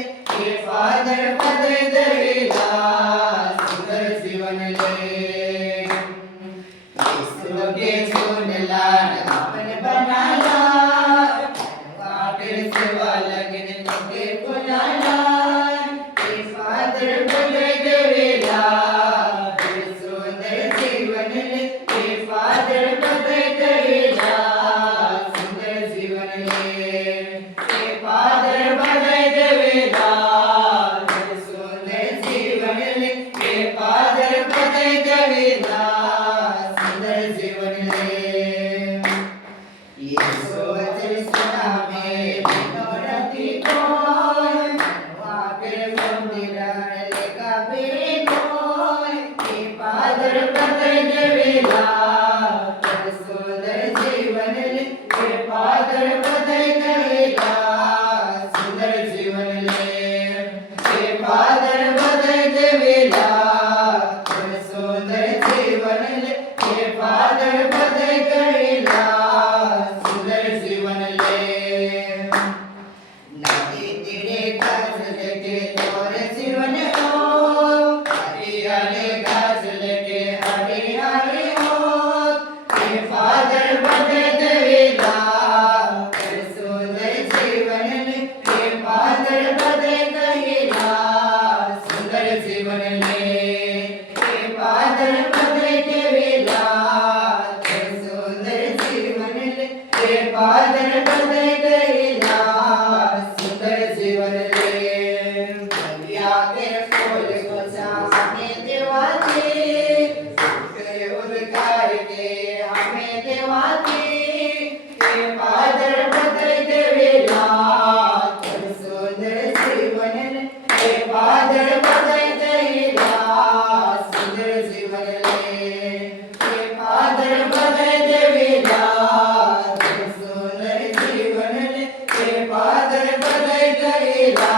हे father पद देवेला सुंदर जीवन ले यीशु के चुनला अपन बनाला आखिर सेवा लगन तुके बुलाला हे फादर पद देवेला सुंदर जीवन ले हे फादर पद देवेला सुंदर जीवन ले हे फादर पद देवेला सुंदर जीवन ले हे फादर पद देवेला सुंदर जीवन ले यीशु वचन सुना में मनोरथी कोय आके मंदिरान लेका बेकोय हे फादर पद देवेला सुंदर जीवन ले हे फादर पद देवेला सुंदर जीवन ले हे फादर पद देवेला सुंदर जीवन ले हे फादर पद देवेला सुंदर जीवन ले नदी तीरे घास लेके तोरे जीवन हो हरियाले घास लेके हरियाली हो हे फादर पद देवेला सुंदर जीवन ले हे फादर पद देवेला सुंदर जीवन ले हे फादर पद देवेला सुंदर जीवन ले हे फादर पद देवेला सुंदर जीवन ले कलिया के फूल को चाहने देवाते करे उद्धार के हमें देवाते हे फादर पद देवेला सुंदर जीवन ले हे फादर पद देवेला सुंदर जीवन ले हे फादर पद देवेला सुंदर जीवन ले हे फादर पद देवेला